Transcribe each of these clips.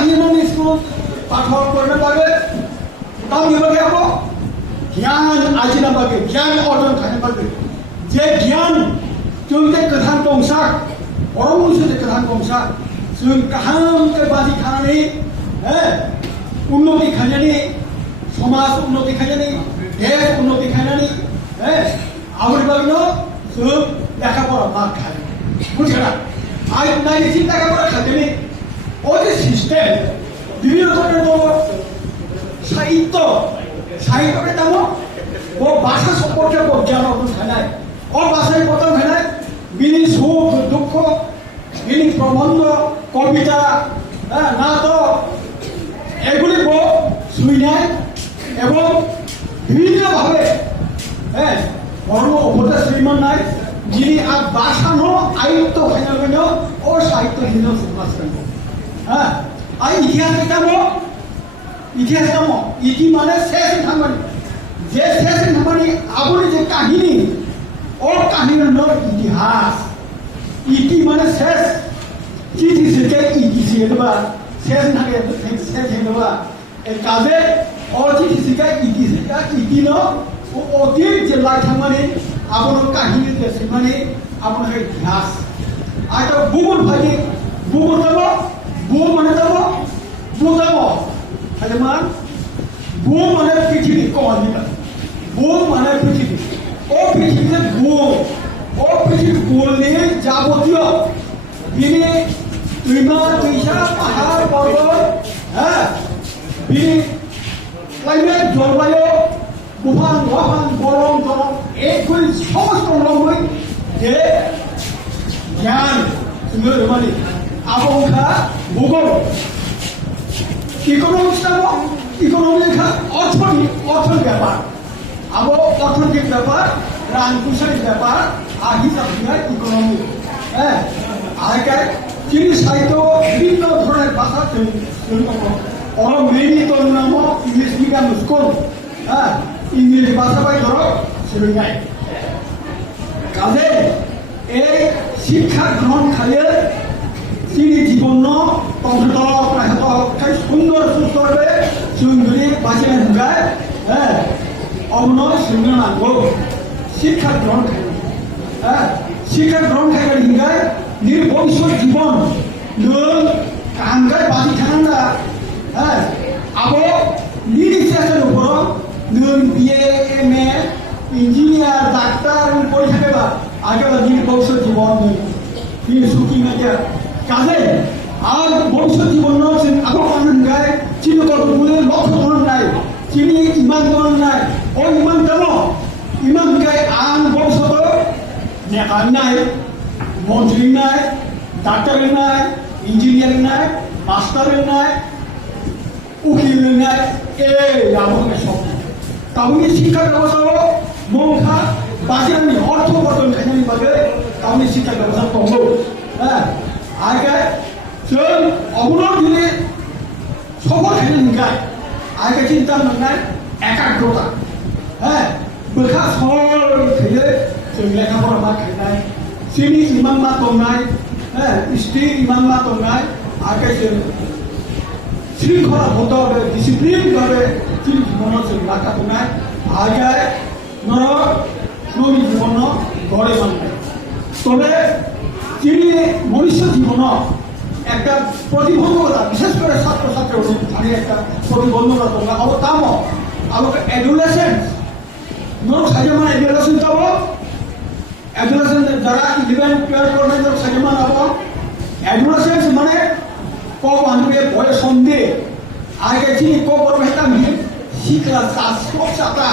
আহিমান school পাঠৰ কৰিব লাগে তাও নিবাগে আকৌ জ্ঞাन आरजिनो बागे জ্ঞान अर्जन खालामनो बागे जे জ্ঞान जों जे गोथां दंसाक अरंसो जे गोथां दंसाक जों गाहाम के बाजी खानानै उन्नति खालामनानै समाज उन्नति खालामनानै देश उन्नति खालामनानै आवरिबानो जों लेखा पढ़ा मार खायो बुझला आइ नायनि चिन्ता लेखा पढ़ा खालामनानै ओ जे सिस्टेम বিভিন্ন ধরনের সাহিত্য সাহিত্যকে তেমন ও ভাষা সম্পর্কে জ্ঞান অর্জন খায় ও ভাষায় প্রথম খায় বিনি সুখ দুঃখ বিনি প্রবন্ধ কবিতা নাটক এগুলি শুই নেয় এবং বিভিন্নভাবে ধর্ম উপদেশ শ্রীমান নাই যিনি আর ভাষানো আয়ত্ত খাইল ও সাহিত্য হিন্দু সমাজ আর ইতিহাস কেমন ইতিহাস কেমন ইতি মানে শেষ থাকবেন যে শেষ থাকবেন আপনি যে কাহিনী ও কাহিনীর নাম ইতিহাস ইতি মানে শেষ চিঠি থেকে ইতি শিখবা শেষ থাকে শেষ হেবা এই কাজে ও চিঠি শিখা ইতি শিখা ইতি ন ও অতীত যে লাই থাকবেন আপনার কাহিনী যে মানে আপনার ইতিহাস আর তো ভূগোল ভাই ভূগোল যাব ভূ মানে যাব ভূ যাব Halaman, boom mana pithiri kawan kita, boom mana pithiri, oh pithiri boom, oh pithiri boom ni jabotiyo, ini lima desa pahar parbot, ini climate জলবায়ু buhan গরম গরম এইগুলি সমস্ত লম্বই যে জ্ঞান সুন্দর মানে আবহাওয়া ভূগোল ইকোনমিক অর্থের ব্যাপার আবো অর্থনৈতিক ব্যাপার রাজনীতির ব্যাপার আর হিসাব ইকোনমি আগেকার চীনি সাহিত্য বিভিন্ন ধরনের ভাষা মেইনলি তোর নাম ইংলিশ মিডিয়াম স্কুল ইংলিশ ভাষা পাই ধরো সোলোঙাই কাজে এই শিক্ষা গ্রহণ খাইয়ে তিনি জীবন প্রায় সুন্দর সুস্থভাবে সুন্দরী বাঁচিয়ে ঢুকায় অবনয় শুনে নাগো শিক্ষা গ্রহণ খাই শিক্ষা গ্রহণ খাইবার হিঙ্গায় নির্ভবিষ্যৎ জীবন নों কাঙ্গায় বাঁচি থাকেন না আবো নিরিচারের উপর নों বিএ এমএ ইঞ্জিনিয়ার ডাক্তার পড়ে থাকবা আগে নির্ভবিষ্যৎ জীবন তিনি সুখী মেয়ে কাজে আর ভবিষ্যৎ জীবন আগৰ মানুহ গায় চিনি বলে লক্ষ্য ধরন নাই চিনি ইমান ধরন নাই ও ইমান কেন ইমান গায় আন ভবিষ্যৎ নেতা নাই মন্ত্রী নাই ডাক্তার নাই ইঞ্জিনিয়ার নাই মাস্টার নাই উকিল নাই এই আমাদের সব তাহলে শিক্ষা ব্যবস্থা মংখা বাজারনি অর্থ বর্তন খাইনি বাগে তাহলে শিক্ষা ব্যবস্থা কম আগে जों अबुनाव दिनै सफल खायनो मोनबाय आगे चिन्ता मोननाय एकाग्रता बोखा सल खायो जों लेखा फरा मा खायनाय जोंनि इमान मा दंनाय स्त्री इमान मा दंनाय आगे जों শৃঙ্খলাবদ্ধ ভাবে ডিসিপ্লিন ভাবে जोंनि জীবনত जों लाखा दंनाय आगे नरक जोंनि জীবন गड़े माननाय तबे जोंनि मनुष्य জীবনত একটা প্রতিবন্ধকতা বিশেষ করে ছাত্রছাত্রী আমি একটা প্রতিবন্ধকতা তোমরা অবতাম আমাকে অ্যাডোলেসেন্স নোর সাজমান অ্যাডোলেসেন্স যাব অ্যাডোলেসেন্স যারা 11 12 পড়ে নোর সাজমান হব অ্যাডোলেসেন্স মানে ক মানুষের বয়স সন্ধে আগে চিনি ক করবে এটা মিল শিখলা সব সাতা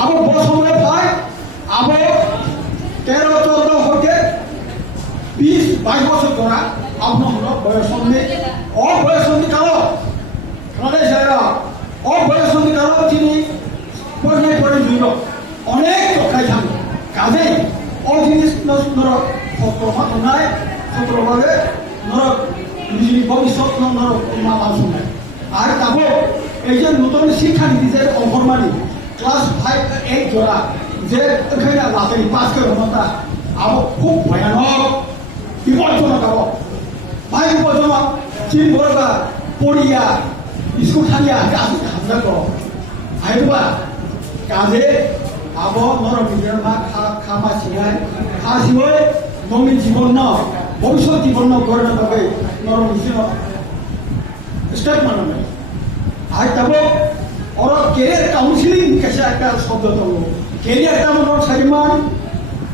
আবো বড় সময় পায় আবো 13 14 হতে 20 22 বছর করা আপনার বয়সন্ধি অবয়সন্ধি কালো কালে যারা অবয়সন্ধি কালো তিনি পর্যায় পড়ে জুড়ল অনেক রক্ষায় থাকবে কাজে অ জিনিস নরক সত্রভাগ নাই সত্রভাবে নরক নিজের ভবিষ্যৎ নরক মা শুনে আর তাবো এই যে নতুন শিক্ষানীতি যে অফরমানি ক্লাস 5 8 জোড়া যে ওখানে লাতারি পাস করে মতা আবো খুব ভয়ানক বিপজ্জনক আবো ভাই প্রজন্ম চীন বলবা পড়িয়া স্কুল খালিয়া কাজ খাবজাগো আইবা কাজে আবো নরবিজ্ঞান বা খামা সিগাই খাসিবই নমি জীবন ন ভবিষ্যৎ জীবন ন গড়ে তবে নরবিজ্ঞান স্টেপ মানে আর তাবো ওর কেরিয়ার কাউন্সিলিং কেসে একটা শব্দ তলো কেরিয়ার কেমন সারিমান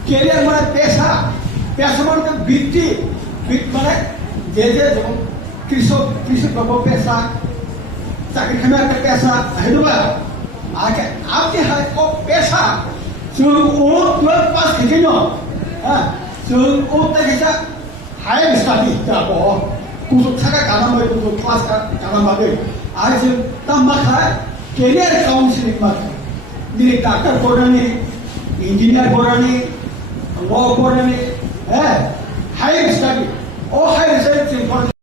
কেরিয়ার মানে পেশা পেশা মানে বৃত্তি মানে যে যেমন কৃষক বাবু পেশা চাকরি খানা একটা পেশা হেদুবা আগে আপনি হয় ও পেশা जों ও 12 পাস খেকেন হ্যাঁ जों ও তাইছা হায়ার স্টাডি যাবো কুসুক থাকা গানামে কুসুক ক্লাস গানামাবে আর जों তামাখা কেরিয়ার কাউন্সিলিং মাখা দিনে ডাক্তার পড়ানি ইঞ্জিনিয়ার পড়ানি ল পড়ানি হ্যাঁ হায়ার স্টাডি ও হায়ার স্টাডি